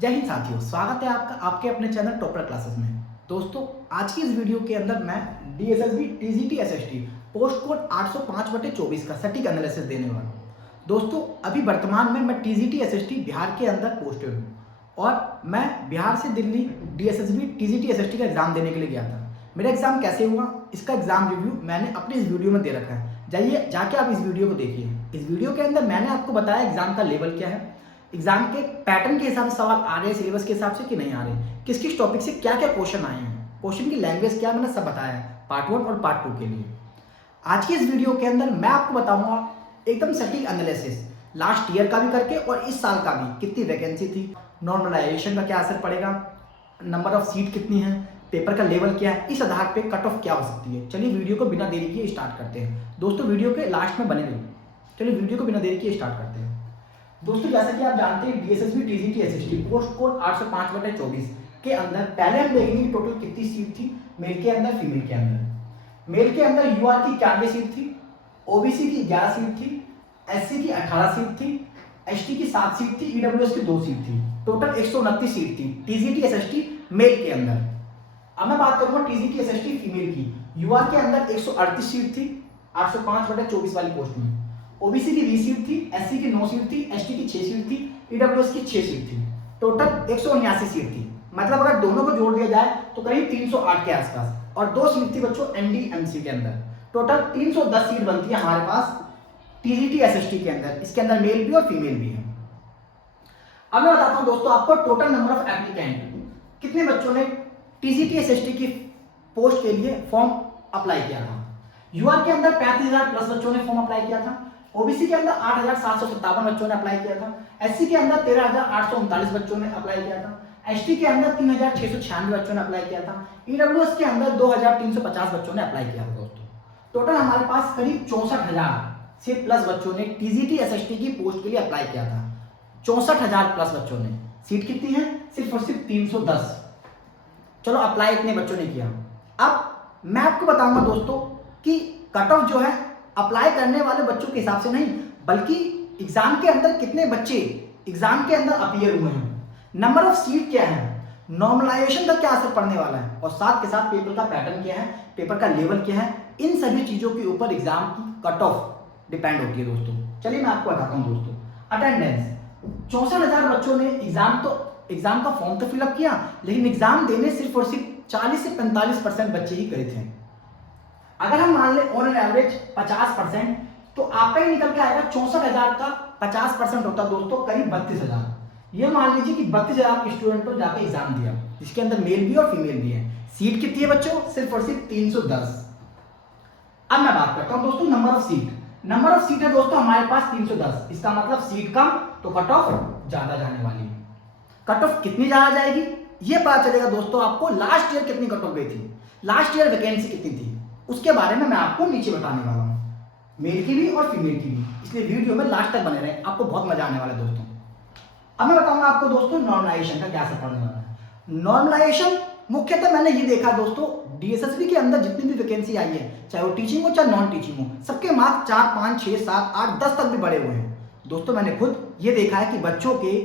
जय हिंद साथियों, स्वागत है आपका आपके अपने चैनल टॉपर क्लासेस में। दोस्तों, आज की इस वीडियो के अंदर मैं DSSB TGT SST post code 805/24 का सटीक एनालिसिस देने वाला हूँ। दोस्तों, अभी वर्तमान में मैं टीजीटी एसएसटी बिहार के अंदर पोस्टेड हूँ और मैं बिहार से दिल्ली डीएसएसबी टीजीटी एसएसटी का एग्जाम देने के लिए गया था। मेरा एग्जाम कैसे हुआ, इसका एग्जाम रिव्यू मैंने अपनी इस वीडियो में दे रखा है। जाइए जाके आप इस वीडियो को देखिए। इस वीडियो के अंदर मैंने आपको बताया एग्जाम का लेवल क्या है, एग्जाम के पैटर्न के हिसाब से सवाल आ रहे हैं, सिलेबस के हिसाब से कि नहीं आ रहे, किस किस टॉपिक से क्या क्या क्वेश्चन आए हैं, क्वेश्चन की लैंग्वेज क्या, मैंने सब बताया है पार्ट 1 और पार्ट 2 के लिए। आज की इस वीडियो के अंदर मैं आपको बताऊंगा एकदम सटीक एनालिसिस, लास्ट ईयर का भी करके और इस साल का भी, कितनी वैकेंसी थी, नॉर्मलाइजेशन का क्या असर पड़ेगा, नंबर ऑफ सीट कितनी है, पेपर का लेवल क्या है, इस आधार पे कट ऑफ क्या हो सकती है। चलिए वीडियो को बिना देरी किए स्टार्ट करते हैं। दोस्तों, वीडियो के लास्ट में बने रहिए। चलिए वीडियो को बिना देरी किए स्टार्ट करते हैं। दोस्तों, जैसा कि आप जानते हैं DSSB TGT SST post code 805/24 के अंदर पहले हम देखेंगे टोटल कितनी सीट थी मेल के अंदर, फीमेल के अंदर। मेल के अंदर यूआर की 91 सीट थी, ओबीसी की 11 सीट थी, एससी की 18 सीट थी, एसटी की 7 सीट थी, ईडब्ल्यूएस की 2 सीट थी। टोटल 129 सीट थी टीजीटी एसएसटी मेल के अंदर। अब मैं बात करूंगा टीजीटी एसएसटी फीमेल की। यूआर के अंदर 138 सीट थी 805/24 वाली पोस्ट में, ओबीसी की 20 सीट थी, एससी की 9 सीट थी, एसटी की 6 सीट थी, ईडब्ल्यूएस की 6 सीट थी। टोटल 179 सीट थी। मतलब अगर दोनों को जोड़ दिया जाए तो करीब 308 के आसपास, और 2 सीट थी बच्चों एनडीएमसी के अंदर। टोटल 310 सीट बनती है हमारे पास टीजीटी एसएसटी के अंदर। इसके अंदर मेल भी और फीमेल भी है। अब मैं बताता हूं दोस्तों आपको टोटल नंबर ऑफ एप्लीकेंट, कितने बच्चों ने टीजीटी एसएसटी की पोस्ट के लिए फॉर्म अप्लाई किया था। यूआर के अंदर 35,000 प्लस बच्चों ने फॉर्म अप्लाई किया था, ओबीसी के अंदर 8,757 बच्चों ने अप्लाई किया था, एससी के अंदर 13,839 बच्चों ने अप्लाई किया था, एसटी के अंदर 3,696 बच्चों ने अप्लाई किया था, ईडब्ल्यूएस के अंदर 2,350 बच्चों ने अप्लाई किया था। दोस्तों, टोटल हमारे पास करीब 64,000 से प्लस बच्चों ने टीजीटी एसएसटी की पोस्ट के लिए अप्लाई किया था। 64,000 प्लस बच्चों ने। सीट कितनी है? सिर्फ और सिर्फ 310। चलो, अप्लाई इतने बच्चों ने किया। अब मैं आपको बताऊंगा दोस्तों कि कट ऑफ जो है अप्लाई करने वाले बच्चों के हिसाब से नहीं, बल्कि एग्जाम के अंदर कितने बच्चे एग्जाम के अंदर अपीयर हुए हैं, नंबर ऑफ सीट क्या है, नॉर्मलाइजेशन का क्या असर पड़ने वाला है, और साथ के साथ पेपर का पैटर्न क्या है, पेपर का लेवल क्या है, इन सभी चीजों के ऊपर एग्जाम की कट ऑफ डिपेंड होती है। दोस्तों, चलिए मैं आपको बताता हूँ। दोस्तों, अटेंडेंस 64,000 बच्चों ने एग्जाम का फॉर्म तो फिलअप किया, लेकिन एग्जाम देने सिर्फ और सिर्फ 40 से 45% बच्चे ही गए थे। अगर हम मान ले ऑन एन एवरेज 50%, तो आपका ही निकल के आएगा 64,000 का 50% होता है दोस्तों करीब 32,000। ये मान लीजिए कि 32,000 स्टूडेंट को जाके एग्जाम दिया, जिसके अंदर मेल भी और फीमेल भी है। सीट कितनी है बच्चों? सिर्फ और सिर्फ 310। अब मैं बात करता हूं दोस्तों number of seat. Number of seat है दोस्तों हमारे पास 310। इसका मतलब सीट कम तो कट ऑफ ज्यादा जाने वाली है। कट ऑफ कितनी ज्यादा जाएगी ये पता चलेगा दोस्तों आपको लास्ट ईयर कितनी कट ऑफ गई थी, लास्ट ईयर वैकेंसी कितनी थी, उसके बारे में मैं आपको नीचे बताने वाला हूं, मेल की भी और फीमेल की भी। इसलिए वीडियो में लास्ट तक बने रहे, आपको बहुत मजा आने वाला है दोस्तों। अब मैं बताऊंगा आपको दोस्तों नॉर्मलाइजेशन का क्या असर पड़ने वाला है। नॉर्मलाइजेशन मुख्यतः मैंने ये देखा दोस्तों, डीएसएसबी के अंदर जितनी भी वैकेंसी आई है, चाहे वो टीचिंग हो चाहे नॉन टीचिंग हो, सबके मार्क्स 4, 5, 6, 7, 8, 10 तक भी बढ़े हुए हैं। दोस्तों, मैंने खुद ये देखा है कि बच्चों के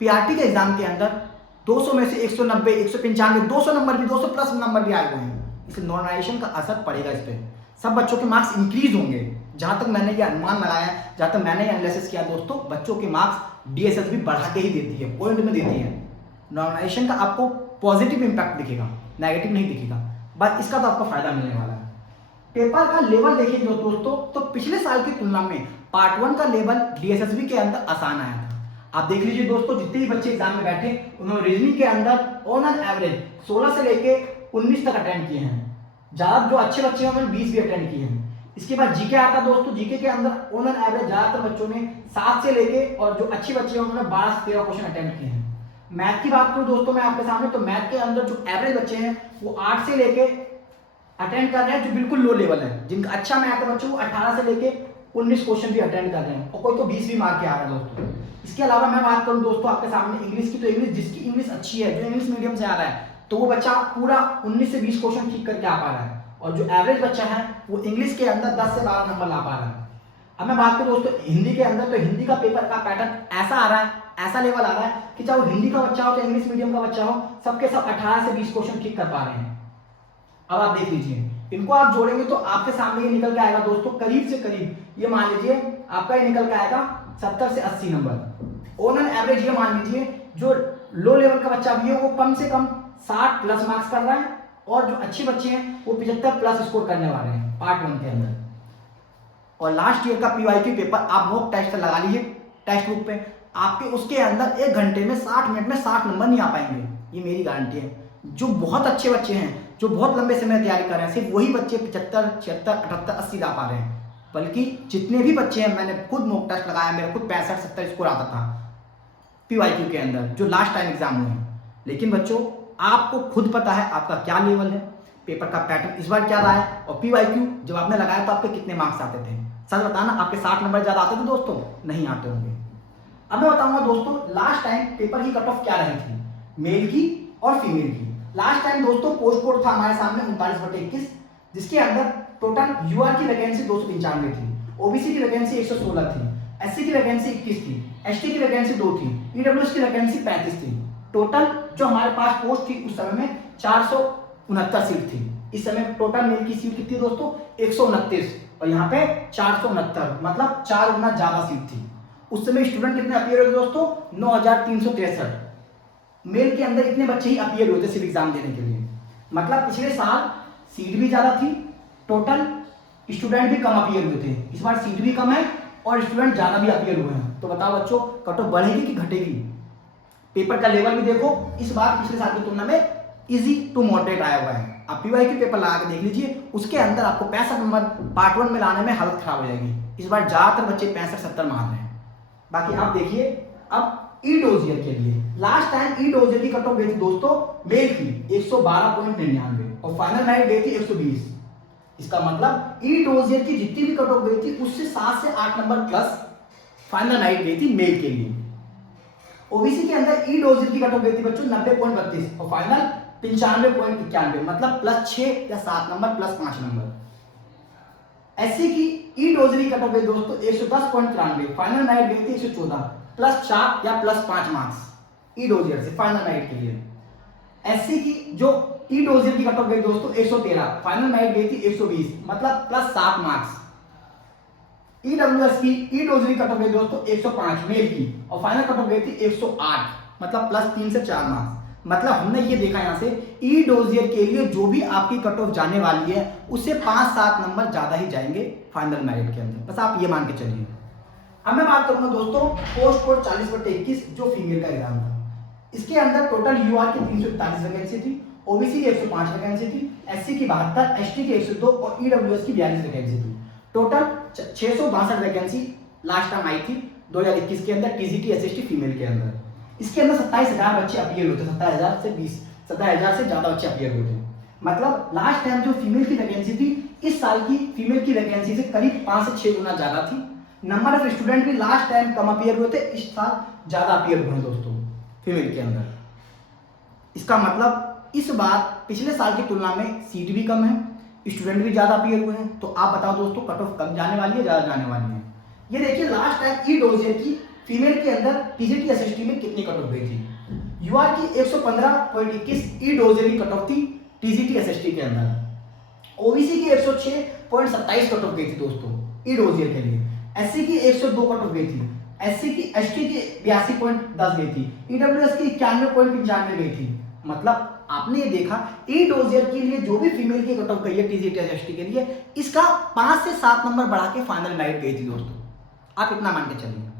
पीआरटी के एग्जाम के अंदर 200 में से 190, 195, 200 नंबर भी, 200 प्लस नंबर भी आए हुए हैं। इसलिए नॉर्मलाइजेशन का असर पड़ेगा इस पर, सब बच्चों के मार्क्स इंक्रीज होंगे। जहां तक मैंने ये अनुमान लगाया है, जहां तक मैंने ये एनालिसिस किया दोस्तों, बच्चों के मार्क्स डीएसएसबी बढ़ा के ही देती है, पॉइंट में देती है। नॉर्मलाइजेशन का आपको पॉजिटिव इंपैक्ट दिखेगा, नेगेटिव नहीं दिखेगा, बस इसका तो आपको फायदा मिलने वाला है। पेपर का लेवल देखिए दोस्तों, तो पिछले साल की तुलना में पार्ट 1 का लेवल डीएसएसबी के अंदर आसान आया था। आप देख लीजिए दोस्तों, जितने भी बच्चे एग्जाम में बैठे उन्होंने रीजनिंग के अंदर ऑन एन एवरेज 16 से लेके 19 तक अटेंड किए हैं। ज्यादा जो अच्छे बच्चे हैं उन्होंने 20 भी अटेंड किए हैं। इसके बाद जीके आता दोस्तों, जीके के अंदर ऑन एन एवरेज ज्यादातर बच्चों ने 7 से लेके, और जो अच्छे बच्चे हैं उन्होंने 12 से 13 क्वेश्चन अटेंड किए हैं। मैथ की बात करूं दोस्तों मैं आपके सामने, तो मैथ के अंदर जो एवरेज बच्चे हैं वो 8 से लेके अटेंड कर रहे हैं, जो बिल्कुल लो लेवल है। जिनका अच्छा मैथ है बच्चों वो 18 से लेके 19 क्वेश्चन भी अटेंड कर रहे हैं, और कोई तो 20 भी मार्क के आ रहा है दोस्तों। इसके अलावा मैं बात करूं दोस्तों आपके सामने इंग्लिश की, तो इंग्लिश जिसकी इंग्लिश अच्छी है, जो इंग्लिश मीडियम से आ रहा है, तो वो बच्चा पूरा 19 से 20 क्वेश्चन ठीक करके आ पा रहा है, और जो एवरेज बच्चा है वो इंग्लिश के अंदर 10 से 12 नंबर ला पा रहा है। अब मैं बात करूं दोस्तों हिंदी के अंदर, तो हिंदी का पेपर का पैटर्न ऐसा आ रहा है ऐसा लेवल आ रहा है कि चाहे वो हिंदी का बच्चा हो चाहे इंग्लिश मीडियम का बच्चा हो, सबके सब 18 से 20 क्वेश्चन ठीक कर पा रहे हैं। अब आप देख लीजिए, इनको आप जोड़ेंगे तो आपके सामने ये निकल के आएगा दोस्तों, करीब से करीब ये मान लीजिए आपका ये निकल के आएगा 70 से 80 नंबर। ऑन एन एवरेज ये मान लीजिए जो लो लेवल का बच्चा भी है वो कम से कम 60 प्लस मार्क्स कर रहा है, और जो अच्छे बच्चे हैं वो 75 प्लस स्कोर करने वाले हैं पार्ट 1 के अंदर। और लास्ट ईयर का पीवाईक्यू पेपर आप मॉक टेस्ट लगा लीजिए टेक्स्ट बुक पे, आपके उसके अंदर 1 घंटे में 60 मिनट में 60 नंबर नहीं आ पाएंगे, ये मेरी गारंटी है। जो बहुत अच्छे बच्चे हैं जो बहुत लंबे समय तैयारी कर रहे हैं, सिर्फ वही बच्चे 75, 76, 78, 80 ला पा रहे हैं। बल्कि जितने भी बच्चे हैं, मैंने खुद मॉक टेस्ट लगाया, मेरा खुद 65, 70 स्कोर आता था पीवाईक्यू के अंदर जो लास्ट टाइम एग्जाम हुए हैं। लेकिन बच्चों आपको खुद पता है आपका क्या लेवल है, पेपर का पैटर्न इस बार क्या रहा है, और पीवाईक्यू जब आपने लगाया तो आपके कितने मार्क्स आते थे। सच बताना, आपके 60 नंबर ज़्यादा आते थे दोस्तों? नहीं आते होंगे। अब मैं बताऊंगा दोस्तों लास्ट टाइम पेपर की कट ऑफ क्या रही थी, मेल की और फीमेल की। लास्ट टाइम दोस्तों पोस्ट कोड था हमारे सामने 39/21, जिसके अंदर टोटल यूआर की वैकेंसी 295 थी, ओबीसी की वैकेंसी 116 थी, एससी की वैकेंसी 21 थी, एसटी की वैकेंसी 2 थी, ईडब्ल्यूएस की वैकेंसी 35 थी। टोटल जो हमारे पास पोस्ट थी उस समय में 469 सीट थी। इस समय टोटल मेल की सीट कितनी दोस्तों? 129, और यहाँ पे 469, मतलब 4 गुना ज्यादा सीट थी। उस समय स्टूडेंट कितने अपीयर हुए दोस्तों? 9363। मेल के अंदर इतने बच्चे ही अपीयर हुए थे सिर्फ एग्जाम देने के लिए। मतलब पिछले साल सीट भी ज्यादा थी, टोटल स्टूडेंट भी कम अपीयर हुए थे। इस बार सीट भी कम है और स्टूडेंट ज्यादा भी अपीयर हुए हैं। तो बताओ बच्चों कट ऑफ बढ़ेगी कि घटेगी? पेपर का लेवल भी देखो, इस बार पिछले साल की तुलना में इजी टू मॉडरेट आया हुआ है। आप पीवाईक्यू पेपर लगा के देख लीजिए, उसके अंदर आपको 65 नंबर पार्ट 1 में लाने में हालत खराब हो जाएगी। इस बार ज्यादातर बच्चे 65-70 मार रहे हैं। बाकी आप देखिए अब ई डोजियर के लिए लास्ट टाइम ई डोजियर की कट ऑफ गई थी दोस्तों मेल की 112.99 और फाइनल मेरिट गई थी 120। इसका मतलब ई डोजियर की जितनी भी कट ऑफ गई थी उससे 7 से 8 नंबर प्लस फाइनल मेरिट गई थी मेल के लिए। ओबीसी के अंदर ई डोजियर की कट ऑफ गई थी बच्चों 90.32 और फाइनल 95.91, मतलब प्लस 6 या 7 नंबर प्लस 5 नंबर। एससी की ई डोजरी कट ऑफ गई दोस्तों 110.93, फाइनल मेरिट गई थी 114, प्लस 4 या प्लस 5 मार्क्स ई डोजियर से फाइनल मेरिट के लिए। एससी की जो ई डोजियर की कट ऑफ गई दोस्तों 113, फाइनल मेरिट गई थी 120, मतलब प्लस 7 मार्क्स। ईडब्ल्यूएस की ई डोजरी कट ऑफ गई दोस्तों 105 मेल की और फाइनल कट ऑफ गई थी 108, मतलब प्लस 3 से 4 मार्क्स। मतलब हमने ये देखा यहाँ से ई डोजियर के लिए जो भी आपकी कट ऑफ जाने वाली है उससे 5-7 नंबर ज्यादा ही जाएंगे फाइनल मेरिट के अंदर, बस आप ये मान के चलिए। अब मैं बात करूंगा दोस्तों पोस्ट कोड 40/21 जो फीमेल का एग्जाम था। इसके अंदर टोटल यूआर की 341 वैकेंसी थी, ओबीसी की 105 वैकेंसी थी, एससी की 72, एसटी की 102 और ईडब्ल्यूएस की 42 वैकेंसी थी। Total 662 vacancy last time I थी 2021 के अंदर टीजीटी एसएसटी फीमेल के अंदर। इसके अंदर 27,000 बच्चे अपीयर हुए थे, 27,000 से ज्यादा बच्चे अपीयर हुए थे। मतलब लास्ट टाइम जो फीमेल की वैकेंसी थी इस साल की फीमेल की वैकेंसी से करीब 5 से 6 गुना ज्यादा थी। नंबर ऑफ स्टूडेंट भी लास्ट टाइम कम अपीयर हुए थे, इस साल ज्यादा अपीयर हुए हैं दोस्तों फीमेल के अंदर। इसका मतलब इस बार पिछले साल की तुलना में सीट भी कम है, स्टूडेंट भी ज्यादा अपीयर हुए हैं। तो आप बताओ दोस्तों कट ऑफ कम जाने वाली है ज्यादा जाने वाली है? ये देखिए लास्ट टाइम ई डोजियर की फीमेल के अंदर टीजीटी एसएसटी में कितनी कट ऑफ गई थी? यूआर की 115.21 ई डोजियर की कट ऑफ थी टीजीटी एसएसटी के अंदर। ओबीसी की 106.27 कट ऑफ गई थी दोस्तों ई डोजियर के लिए। एससी की 102 कट ऑफ गई थी, एसटी की 82.10 गई थी, ईडब्ल्यूएस की 91.95 गई थी। मतलब आपने ये देखा ई डोजियर के लिए जो भी फीमेल की कट ऑफ गई है टीजीटी एसएसटी के लिए, इसका 5 से 7 नंबर बढ़ा के फाइनल मेरिट गई थी दोस्तों। आप इतना मान के चलिए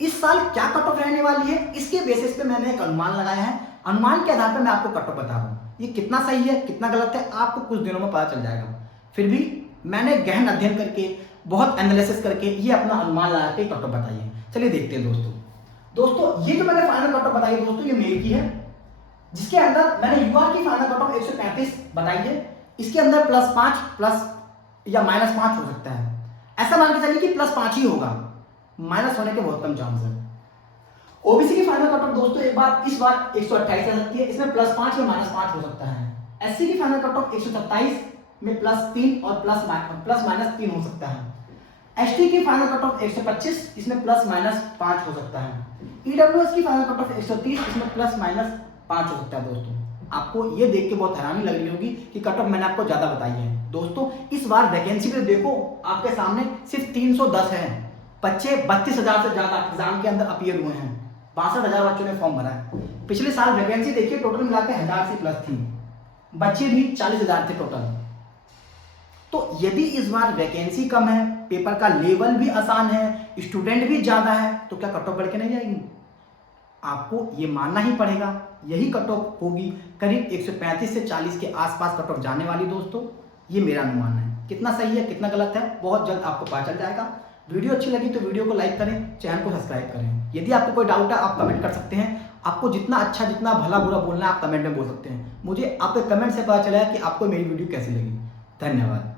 इस साल क्या कट ऑफ रहने वाली है, इसके बेसिस पे मैंने एक अनुमान लगाया है। अनुमान के आधार पर मैं आपको कट ऑफ बता रहा हूँ, ये कितना सही है कितना गलत है आपको कुछ दिनों में पता चल जाएगा। फिर भी मैंने गहन अध्ययन करके बहुत एनालिसिस करके ये अपना अनुमान लगा के कट ऑफ बताइए। चलिए देखते हैं दोस्तों ये जो मैंने फाइनल कट ऑफ बताई है दोस्तों ये मेल की है, जिसके अंदर मैंने यूआर की फाइनल कट ऑफ 135 बताई है। इसके अंदर +5 प्लस या -5 हो सकता है, ऐसा मान के चलिए कि +5 ही होगा, माइनस होने के बहुत कम चांस है। ओबीसी की फाइनल कट ऑफ दोस्तों इस बार 128 आ सकती है, इसमें +5 या -5 हो सकता है। एससी की फाइनल कट ऑफ 127 में +3 और प्लस -3 हो सकता है। एसटी की फाइनल कट ऑफ 125, इसमें प्लस माइनस 5 हो सकता है। ईडब्ल्यूएस की फाइनल कट ऑफ 130, इसमें प्लस माइनस 5 हो सकता है। दोस्तों आपको ये देख के बहुत हैरानी लग रही होगी कि कट ऑफ मैंने आपको ज़्यादा बताई है। दोस्तों इस बार वैकेंसी पे देखो आपके सामने सिर्फ 310 है। बच्चे 32,000 से ज़्यादा एग्जाम के अंदर अपीयर हुए हैं, 62,000 बच्चों ने फॉर्म भरा है। पिछले साल वैकेंसी देखिए टोटल मिला के 1000 से प्लस थी, बच्चे भी 40,000 थे टोटल। तो यदि इस बार वैकेंसी कम है, पेपर का लेवल भी आसान है, स्टूडेंट भी ज़्यादा है, तो क्या कट ऑफ बढ़ के नहीं जाएगी? आपको ये मानना ही पड़ेगा, यही कट ऑफ होगी, करीब 135 से 40 के आसपास कट ऑफ जाने वाली। दोस्तों ये मेरा अनुमान है, कितना सही है कितना गलत है बहुत जल्द आपको पता चल जाएगा। वीडियो अच्छी लगी तो वीडियो को लाइक करें, चैनल को सब्सक्राइब करें। यदि आपको कोई डाउट है आप कमेंट कर सकते हैं। आपको जितना अच्छा जितना भला बुरा बोलना है आप कमेंट में बोल सकते हैं। मुझे आपके कमेंट से पता चला है कि आपको मेरी वीडियो कैसी लगी। धन्यवाद।